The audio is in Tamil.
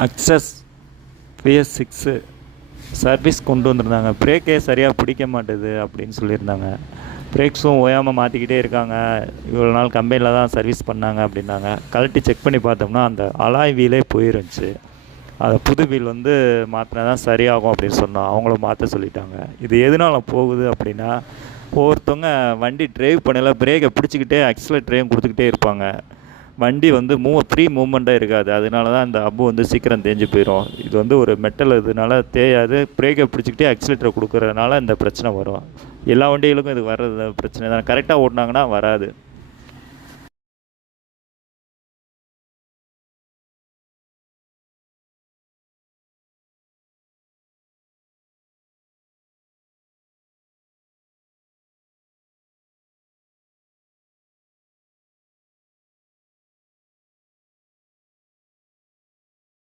அக்ஸஸ் PS6 சர்வீஸ் கொண்டு வந்திருந்தாங்க. பிரேக்கே சரியாக பிடிக்க மாட்டுது அப்படின்னு சொல்லியிருந்தாங்க. பிரேக்ஸும் ஓயாமல் மாற்றிக்கிட்டே இருக்காங்க. இவ்வளோ நாள் கம்பெனியில் தான் சர்வீஸ் பண்ணாங்க அப்படின்னாங்க. கழட்டி செக் பண்ணி பார்த்தோம்னா அந்த அலாய் வீலே போயிருந்துச்சு. அதை புது வீல் வந்து மாற்றினா தான் சரியாகும் அப்படின்னு சொன்னோம். அவங்களும் மாற்ற சொல்லிட்டாங்க. இது எதனால் போகுது அப்படின்னா, ஒவ்வொருத்தவங்க வண்டி டிரைவ் பண்ணல பிரேக்கை பிடிச்சிக்கிட்டே ஆக்சிலேட்டரையும் கொடுத்துக்கிட்டே இருப்பாங்க. வண்டி வந்து ஃப்ரீ மூவ்மெண்ட்டாக இருக்காது. அதனால தான் இந்த ஹப்பு வந்து சீக்கிரம் தேஞ்சு போயிடும். இது வந்து ஒரு மெட்டல் இதனால தேயாது. பிரேக்கை பிடிச்சிக்கிட்டே ஆக்சிலேட்டரை கொடுக்குறதுனால இந்த பிரச்சனை வரும். எல்லா வண்டிகளுக்கும் இது வர்றது பிரச்சனை தான். கரெக்டாக ஓட்டினாங்கன்னா வராது.